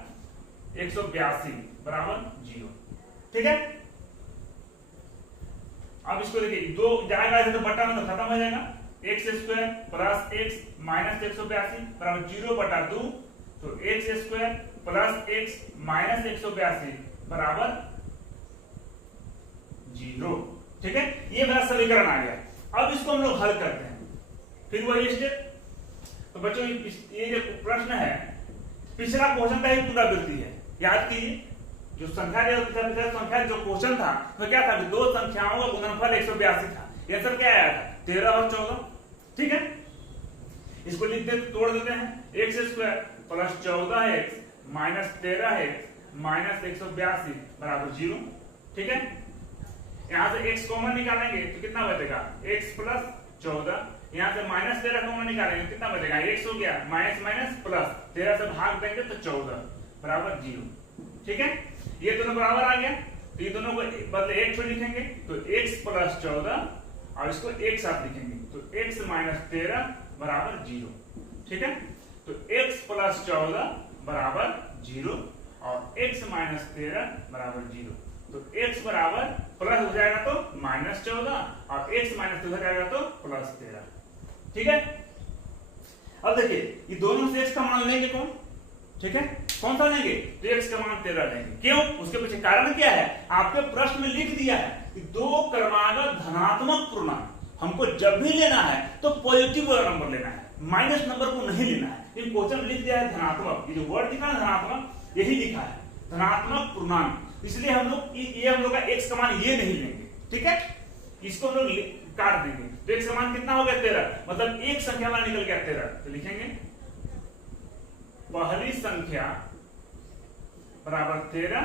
182 बराबर 0। ठीक है, अब इसको देखिए, 2 जाएगा तो बटा में तो खत्म हो जाएगा, x² प्लस x माइनस 182 बराबर 0/2, तो x² प्लस x माइनस 182 बराबर 0। ठीक है, ये मेरा समीकरण आ गया। अब इसको हम लोग हल करते हैं, फिर वही स्टेप। तो बच्चों ये जो प्रश्न है पिछला क्वेश्चन का ही पुनरावृत्ति है, याद कीजिए। जो संख्या जो क्वेश्चन था तो क्या था? दो संख्याओं का गुणनफल 182 था। ये सर क्या आया था? 13 और 14। ठीक है, इसको लिख दे, तोड़ देते हैं। x² plus 14x minus 13x minus 182 बराबर 0। ठीक है, यहां से x कॉमन निकालेंगे तो कितना बचेगा? x प्लस 14, यहां से माइनस 13 कॉमन निकालेंगे, कितना बचेगा? x हो गया, माइनस माइनस प्लस 13 से भाग देंगे तो 14 बराबर 0। ठीक है, ये दोनों बराबर आ गया, तो ये दोनों को बदले एक छोड़ लिखेंगे तो x + 14 और इसको एक साथ लिखेंगे तो x - 13 बराबर 0। ठीक है, तो x + 14 बराबर 0 और x - 13 बराबर 0, तो x बराबर प्लस हो जाएगा तो -14 और x - 13 हो जाएगा तो +13। ठीक है, अब देखिए ये दोनों से x का मान लेंगे कौन? ठीक है, कौन सा लेंगे? तो x का मान 13 लेंगे। क्यों? उसके पीछे कारण क्या है? आपके प्रश्न में लिख दिया है कि दो क्रमागत धनात्मक पूर्णांक हमको जब भी लेना है तो पॉजिटिव वाला नंबर लेना है, माइनस नंबर को नहीं लेना है। इन क्वेश्चन में लिख दिया है धनात्मक, ये जो वर्ड लिखा है धनात्मक, यही लिखा है धनात्मक पूर्णांक, इसलिए हम लोग ये हम लोग का x का मान ये नहीं लेंगे। ठीक है, इसको हम लोग काट देंगे तो x का मान कितना हो गया? 13, मतलब एक संख्या वाला निकल गया 13, तो लिखेंगे पहली संख्या बराबर 13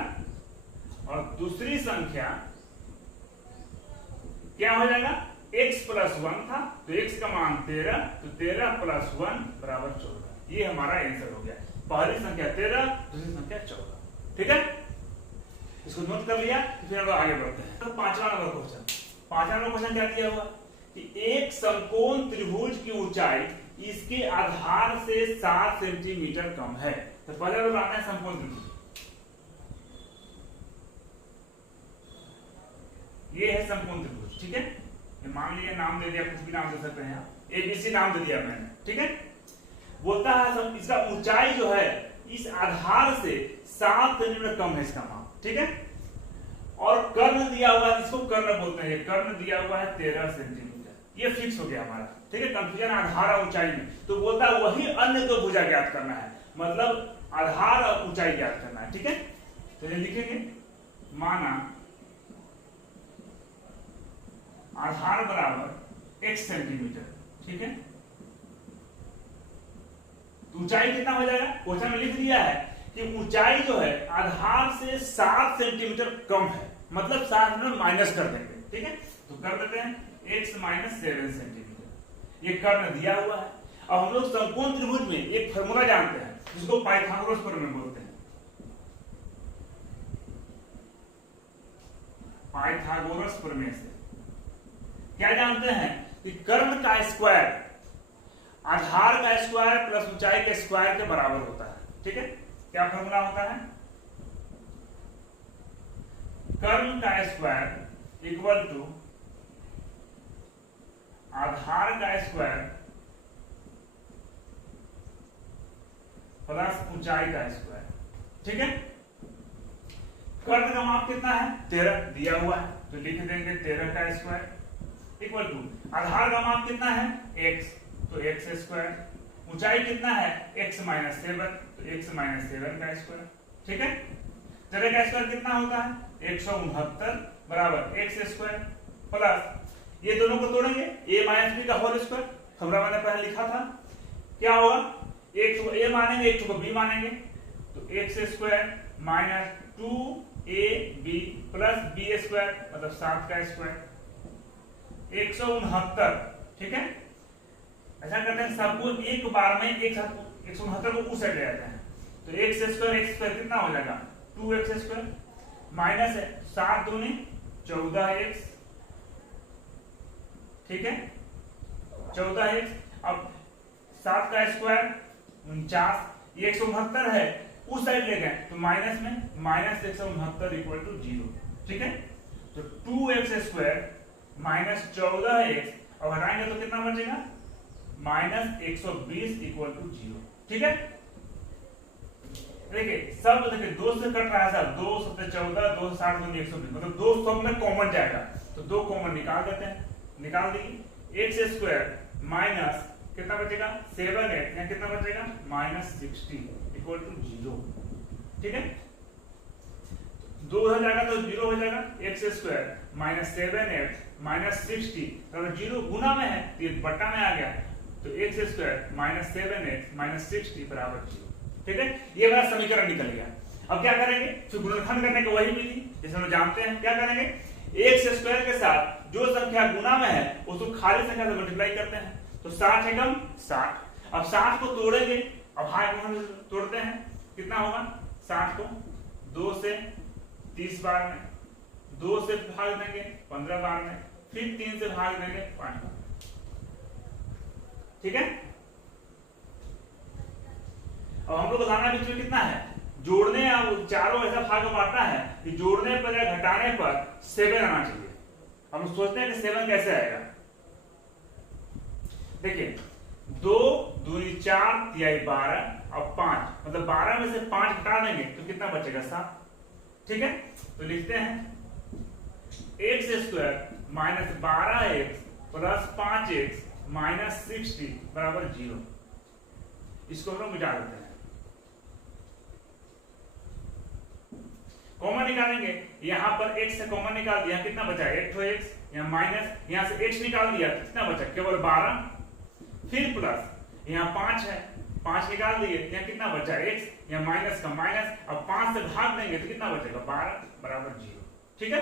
और दूसरी संख्या क्या हो जाएगा? x + 1 था तो x का मान 13, तो 13 + 1 बराबर 14। ये हमारा आंसर हो गया, पहली संख्या 13, दूसरी संख्या 14। ठीक है, इसको नोट कर लिया, फिर हम लोग आगे बढ़ते हैं। तो पांचवा नंबर क्वेश्चन क्या दिया हुआ कि एक समकोण त्रिभुज की ऊंचाई इसके आधार से 7 सेंटीमीटर कम है। तो पहले लोग आते हैं समकोण त्रिभुज, ये है समकोण त्रिभुज। ठीक है, मान लीजिए नाम दे दिया, कुछ भी नाम दे सकते हैं आप, ABC नाम दे दिया मैंने। ठीक है, बोलता है इसका ऊंचाई जो है इस आधार से 7 सेंटीमीटर कम है इसका मान। ठीक है, और कर्ण दिया हुआ है, इसको कर्ण बोलते हैं, कर्ण दिया हुआ है 13 सेंटीमीटर, ये फिक्स हो गया हमारा। ठीक है, कंफ्यूजन आधार और ऊंचाई में, तो बोलता है वही अन्य दो भुजा ज्ञात करना है, मतलब आधार और ऊंचाई ज्ञात करना है। ठीक है, तो ये लिखेंगे माना आधार बराबर x सेंटीमीटर। ठीक है, तो ऊंचाई कितना हो जाएगा, क्वेश्चन में लिख दिया है कि ऊंचाई जो है आधार से 7 सेंटीमीटर कम है, मतलब 7 में माइनस कर देंगे, ठीक है। तो कर देते हैं x माइनस 7 सेंटीमीटर, ये कर्ण दिया हुआ है। अब हम लोग समकोण त्रिभुज में एक फार्मूला जानते हैं जिसको पाइथागोरस प्रमेय बोलते हैं। पाइथागोरस प्रमेय से क्या जानते हैं कि कर्ण का स्क्वायर आधार का स्क्वायर प्लस ऊंचाई के स्क्वायर के बराबर होता है, ठीक है। क्या फॉर्मूला होता है, कर्ण का स्क्वायर इक्वल टू आधार का स्क्वायर प्लस ऊंचाई का स्क्वायर, ठीक है। कर्ण का माप कितना है, 13 दिया हुआ है, तो लिख देंगे 13 का स्क्वायर इक्वल टू आधार का माप कितना है x, तो x स्क्वायर, ऊंचाई कितना है x माइनस 7, तो x माइनस 7 का स्क्वायर, ठीक है। 13 का स्क्वायर कितना होता है 169 बराबर x स्क्वायर प्लस ये दोनों को तोड़ेंगे a माइनस b का होल स्क्वायर, फॉर्मूला मैंने पहले लिखा था। क्या होगा, एक को a मानेंगे एक को b मानेंगे, तो x square minus 2ab plus b square मतलब 7 का स्क्वायर 169, ठीक है। ऐसा करते हैं सबको एक बार में एक साथ 169 को उस साइड ले जाते हैं, तो x स्क्वायर कितना हो जाएगा 2x स्क्वायर माइनस है 7 दूनी 14x, ठीक है 14x। अब 7 का स्क्वायर 49, ये 169 है उस साइड ले गए तो माइनस में माइनस 169 इक्वल टू 0, ठीक है। तो 2x स्क्वायर माइनस 14x और हटाएंगे तो कितना बचेगा माइनस 120 इक्वल टू 0, ठीक है। देखिए सब देखिए 2 से कट रहा है सब, 2 7 14 2 60 2 120 मतलब 2 सब में कॉमन जाएगा, तो 2 कॉमन निकाल देते हैं, निकाल दिए x स्क्वायर माइनस कितना बचेगा 7x, या कितना बचेगा माइनस 60 इक्वल टू 0, ठीक है। 2 हो जाएगा तो 0 हो जाएगा, x square minus 7x minus 60 अगर 0 गुना में है तो ये बट्टा में आ गया, तो x square minus 7x minus 60 बराबर 0, ठीक है। ये मेरा समीकरण निकल गया। अब क्या करेंगे, फिर गुणनखंड करने को वही विधि जैसे हम जानते हैं, क्या करेंगे x स्क्वायर के साथ जो संख्या गुना में है उसको खाली संख्या से मल्टीप्लाई करते हैं, तो 60 एकम 60। अब 60 को तोड़ेंगे, अब भाग को हम तोड़ते हैं, कितना होगा 60 को 2 से 30 बार में, 2 से भाग देंगे 15 बार में, फिर 3 से भाग देंगे 5 बार, ठीक है। अब हम लोग बताना बीच में कितना है, जोड़ने चारों ऐसा भाग बांटना है कि जोड़ने पर या घटाने पर 7 आना चाहिए। हम सोचते हैं कि 7 कैसे आएगा, देखिए 2 दूनी 4 तिहाई 12 और 5 मतलब 12 में से 5 घटा देंगे तो कितना बचेगा 7, ठीक है। तो लिखते हैं x square minus 12x plus 5x minus 60 बराबर 0, इसको हम लोग मिटा देते हैं, कॉमन निकालेंगे, यहां पर x से कॉमन निकाल दिया, कितना बचा एक तो x, यहां माइनस यहां से x निकाल दिया तो कितना बचा केवल 12, फिर प्लस यहां 5 है 5 निकाल दिए, यहां कितना बचा x, यहां माइनस का माइनस, अब 5 से भाग देंगे तो कितना बचेगा 12 बराबर 0, ठीक है।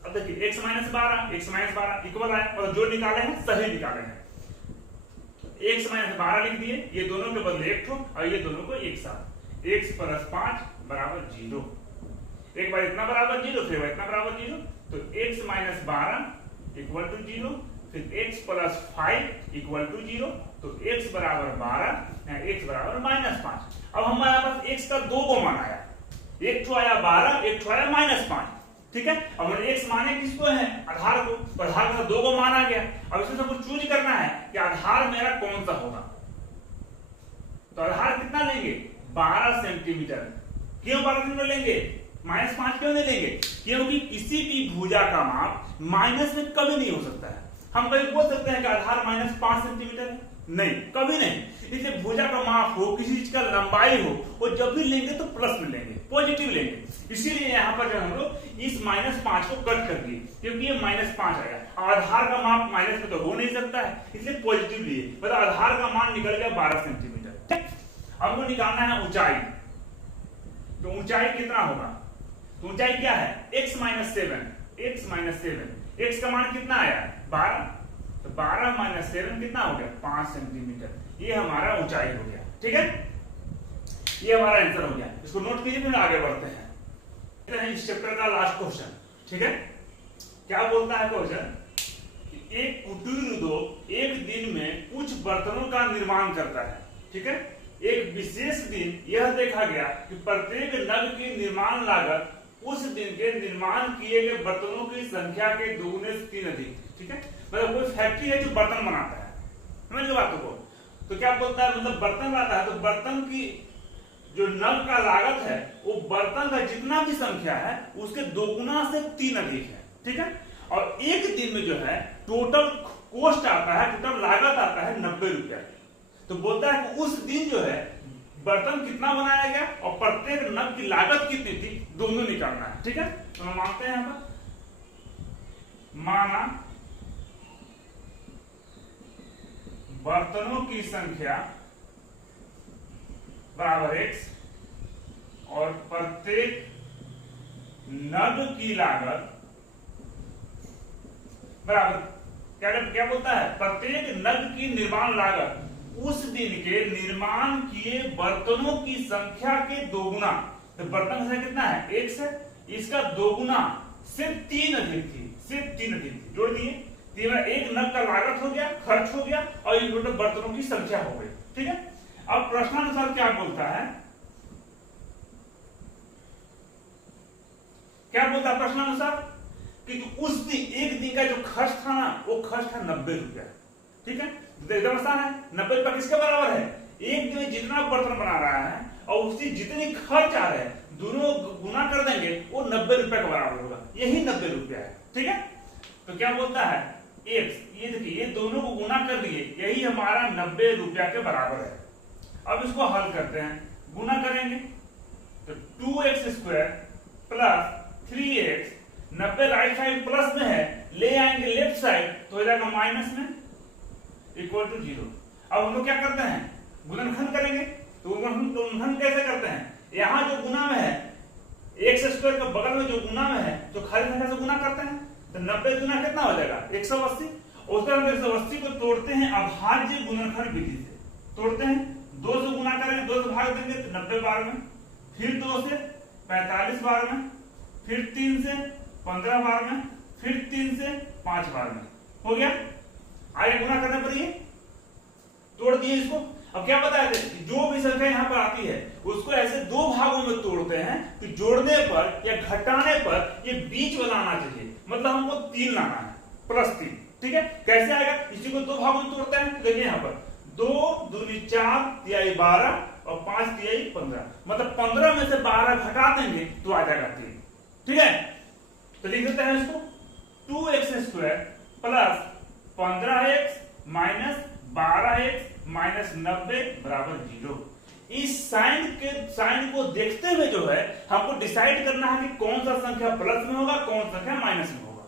अब देखिए x माइनस 12 इक्वल है और जो निकाले हैं सही निकाले हैं, x माइनस 12 लिख दिए, ये दोनों के बदले एक ठो और ये दोनों को एक साथ, x प्लस 5 बराबर 0, एक बार इतना बराबर 0 फिर इतना बराबर 0, तो x माइनस 12 इक्वल टू 0, फिर x प्लस 5 इक्वल टू 0, तो x बराबर 12 x बराबर माइनस 5। अब हमारे पास x का 2 को मान आया, एक ठो आया 12 एक ठो आया माइनस 5, ठीक है। अब x माने किसको है आधार को, तो आधार का 2 को मान आ गया। अब इसमें सबको चूज करना है कि आधार मेरा कौन सा होगा, तो आधार कितना लेंगे 12 सेंटीमीटर। क्यों 12 सेंटीमीटर लेंगे, माइनस 5 क्यों नहीं लेंगे, क्योंकि किसी भी भुजा का माप माइनस में कभी नहीं हो सकता है। हम कभी बोल सकते हैं कि आधार माइनस 5 सेंटीमीटर है, नहीं, कभी नहीं। इसलिए भुजा का माप हो, किसी चीज का लंबाई हो, वो जब भी लेंगे तो प्लस में लेंगे, पॉजिटिव लेंगे। इसीलिए यहाँ पर जो हम लोग इस -5 को कट कर दिए, क्योंकि ये -5 आया। आधार का माप माइनस में तो हो नहीं सकता है, इसलिए पॉजिटिव लिए, मतलब आधार का मान निकल गया 12 सेंटीमीटर। हमको निकालना है ऊंचाई, तो ऊंचाई कितना होगा? तो ऊंचाई क्या है? x - 7, x का मान कितना आया? 12, तो 12 - 7 कितना हो गया? 5 सेंटीमीटर। ये हमारा ऊंचाई हो गया। ठीक है, ये हमारा आंसर हो गया। इसको नोट कीजिए, फिर आगे बढ़ते हैं। इस चैप्टर का लास्ट क्वेश्चन। ठीक है, क्या बोलता है क्वेश्चन? एक कुटीर उद्योग एक दिन में कुछ बर्तनों का निर्माण करता है। ठीक है, एक विशेष दिन यह देखा गया कि प्रत्येक नग की निर्माण लागत उस दिन के निर्माण किए गए बर्तनों की संख्या के 2 से 3 अधिक। ठीक है, मतलब कोई फैक्ट्री है जो बर्तन बनाता है, समझ लो बातों को। तो क्या बोलता है, मतलब बर्तन बनाता है तो बर्तन की जो नग का लागत है वो बर्तन का जितना भी संख्या है उसके 2 गुना से 3 अधिक है। ठीक है, और एक दिन में जो है टोटल कॉस्ट आता है, टोटल लागत आता है 90 रुपया। तो बोलता है कि उस दिन जो है बर्तन कितना बनाया गया और प्रत्येक नग की लागत कितनी थी, दोनों निकालना है। ठीक है, तो हम मानते हैं यहां पर, माना बर्तनों की संख्या बराबर x और प्रत्येक नग की लागत बराबर क्या बोलता है? प्रत्येक नग की निर्माण लागत उस दिन के निर्माण किए बर्तनों की संख्या के 2 गुना। तो बर्तन की संख्या कितना है? 1 है, इसका 2 गुना से 3 अधिक थी, जोड़ दिए। एक नग का लागत हो गया, खर्च हो गया, और ये टोटल बर्तनों की संख्या हो गई। ठीक है, अब प्रश्नानुसार क्या बोलता है? क्या बोलता है प्रश्नानुसार? कि उस दिन एक दिन का जो खर्च था ना, वो खर्च था 90 रुपया। ठीक है, एकदम आसान है। 90 रुपया किसके बराबर है? एक दिन जितना बर्तन बना रहा है और उसकी जितनी खर्च आ रहे हैं दोनों गुना कर देंगे, वो 90 रुपया का बराबर होगा। यही 90 रुपया है। ठीक है, तो क्या बोलता है? x, ये देखिए, ये दोनों को गुना कर दिए, यही हमारा 90 रुपया के बराबर है। अब इसको हल करते हैं, गुना करेंगे तो 2x² plus 3x, 90 right side plus में है, ले आएंगे लेफ्ट साइड तो हो जाएगा माइनस में, इक्वल टू 0। अब हम लोग क्या करते हैं? गुणनखंड करेंगे। तो गुणनखंड कैसे करते हैं? यहां जो गुना में है x² के बगल में जो गुना में है तो खाली संख्या से गुना करते हैं, तो 90 गुना कितना हो जाएगा? 180। उसके बाद 180 को तोड़ते हैं अभाज्य गुणनखंड विधि से, तोड़ते हैं, 2 से गुना करेंगे, 2 से भाग देंगे तो 90 बार में, फिर 2 से 45 बार में, फिर 3 से 15 बार में, फिर 3 से 5 बार में। हो गया? आगे गुना करने पर ये तोड़ दिए इसको। अब क्या बताया थे? जो भी संख्या यहाँ पर आती है उसको ऐसे 2 भागों में तोड़ते हैं कि जोड़ने पर या घटाने पर ये बीच वाला आना चाहिए, मतलब हमको 3 लाना है, +3। ठीक है, कैसे आएगा? इसी को 2 भागों में तोड़ते हैं। देखिए यहाँ पर 2 दूनी 4 तिहाई 12 और 5 तिहाई 15, मतलब 15 में से 12 घटा देंगे तो आ जाएगा 3। ठीक है, तो लिख देते हैं इसको 2x² plus 15x minus 12x minus 90 बराबर 0। इस साइन को देखते हुए जो है हमको डिसाइड करना है कि कौन सा संख्या प्लस में होगा, कौन सा संख्या माइनस में होगा।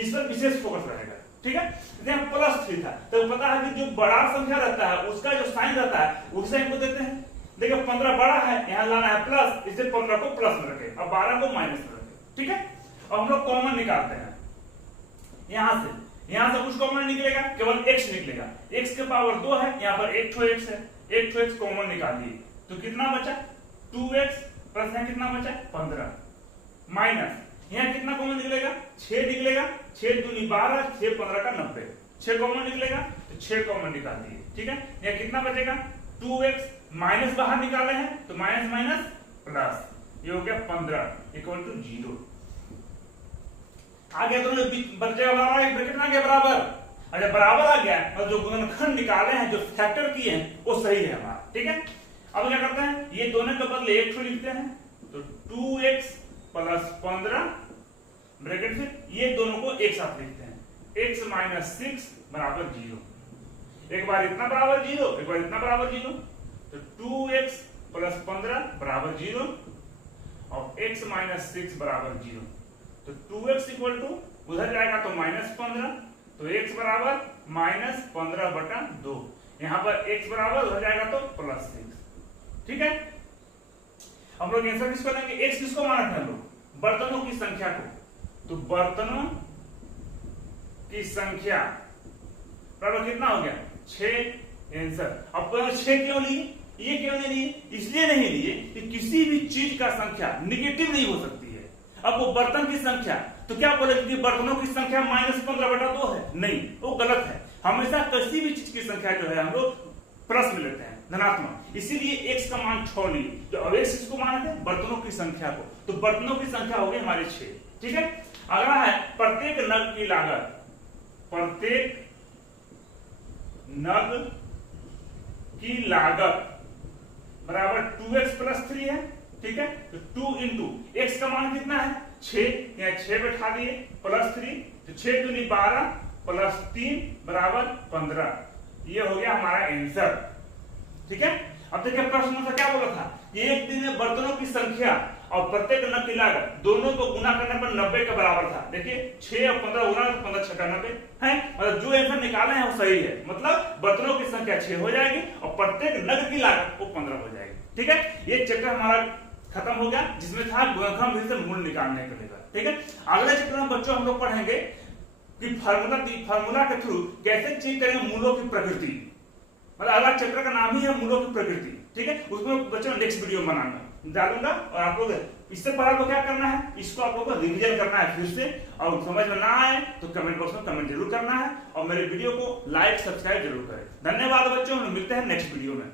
इस पर विशेष फोकस रहेगा। ठीक है, यहाँ +3 था तो पता है कि जो बड़ा संख्या रहता है उसका जो साइन रहता है उस साइन को देते हैं। देखिए 15 बड़ा है, यहाँ लाना है प्लस, इससे 15 को प्लस में रखें और 12 को माइनस में रखें। ठीक है, अब हम लोग कॉमन निकालते हैं। यहां से कुछ कॉमन निकलेगा, केवल x निकलेगा। x के पावर 2 है, यहाँ पर 1 ठो x है, 1 ठो x कॉमन निकाल दिए तो कितना बचा? 2x प्लस यहाँ कितना बचा? 15 माइनस यहाँ कितना कॉमन निकलेगा? 6 निकलेगा, 6 दूनी 12, 6 15 का 90, 6 कॉमन निकलेगा तो 6 कॉमन निकाल दिए। ठीक है, यहाँ कितना बचेगा? 2x माइनस बाहर निकाले हैं तो माइनस माइनस प्लस, ये हो गया 15 इक्वल टू 0। आ गया दोनों बचेगा बराबर, एक ब्रैकेट में आ गया बराबर। अच्छा बराबर आ गया और जो गुणनखंड निकाले हैं, जो फैक्टर किए हैं वो सही है हमारा। ठीक है, अब क्या करते हैं? ये दोनों के बदले 1 ठो लिखते हैं तो 2x प्लस 15 ब्रैकेट से ये दोनों को एक साथ लिखते हैं, x माइनस 6 बराबर 0। एक बार इतना बराबर 0, एक बार इतना बराबर 0, तो 2x प्लस 15 बराबर 0 और x माइनस 6 बराबर 0। तो 2x इक्वल टू उधर जाएगा तो माइनस 15, तो x बराबर माइनस 15/2। यहां पर x बराबर उधर जाएगा तो प्लस 6। ठीक है, हम लोग आंसर किसको लेंगे, x किसको माना था हम लोग, बर्तनों की संख्या को। तो बर्तनों की संख्या बराबर कितना हो गया 6 आंसर। अब 6 क्यों लिए, ये क्यों नहीं लिए, इसलिए नहीं लिए कि किसी भी चीज का संख्या निगेटिव नहीं हो सकती है। अब वो बर्तन की संख्या तो क्या बोलेंगे कि बर्तनों की संख्या -15/2 है, नहीं वो गलत है। हमेशा किसी भी चीज की संख्या जो है हम लोग प्लस में लेते हैं, धनात्मक, इसीलिए x का मान 6 लिए। तो अब x किसको माना है, बर्तनों की संख्या को। तो बर्तनों की संख्या हो गई हमारे 6। ठीक है, अगला है प्रत्येक नग की लागत। प्रत्येक नग की लागत बराबर 2x प्लस 3 है। ठीक है, तो 2 इंटू x का मान कितना है 6, यहाँ 6 बैठा दिए प्लस 3, तो 6 दूनी 12 प्लस 3 बराबर 15। ये हो गया हमारा आंसर। ठीक है, अब देखिए प्रश्न में क्या बोला था, एक दिन में बर्तनों की संख्या और प्रत्येक नग की लागत दोनों को गुना करने पर 90 के बराबर था। देखिए 6 और 15 गुना, 15 6 90 है, मतलब जो आंसर निकाले हैं वो सही है। मतलब बर्तनों की संख्या 6 हो जाएगी और प्रत्येक नग की लागत वो 15 हो जाएगी। ठीक है, ये चैप्टर हमारा खत्म हो गया, जिसमें था गुणनखंड विधि से मूल निकालने के लिए। ठीक है, अगले चैप्टर में बच्चों हम लोग पढ़ेंगे कि फार्मूला के थ्रू कैसे चेक करेंगे मूलों की प्रकृति। मतलब अगला चैप्टर का नाम ही है मूलों की प्रकृति। ठीक है, उसमें बच्चों नेक्स्ट वीडियो बनाऊंगा डालूंगा, और आप लोग इससे पहले आपको क्या करना है, इसको आप लोग को रिवीजन करना है फिर से, और समझ में ना आए तो कमेंट बॉक्स में कमेंट जरूर करना है, और मेरे वीडियो को लाइक सब्सक्राइब जरूर करें। धन्यवाद बच्चों, मिलते हैं नेक्स्ट वीडियो में।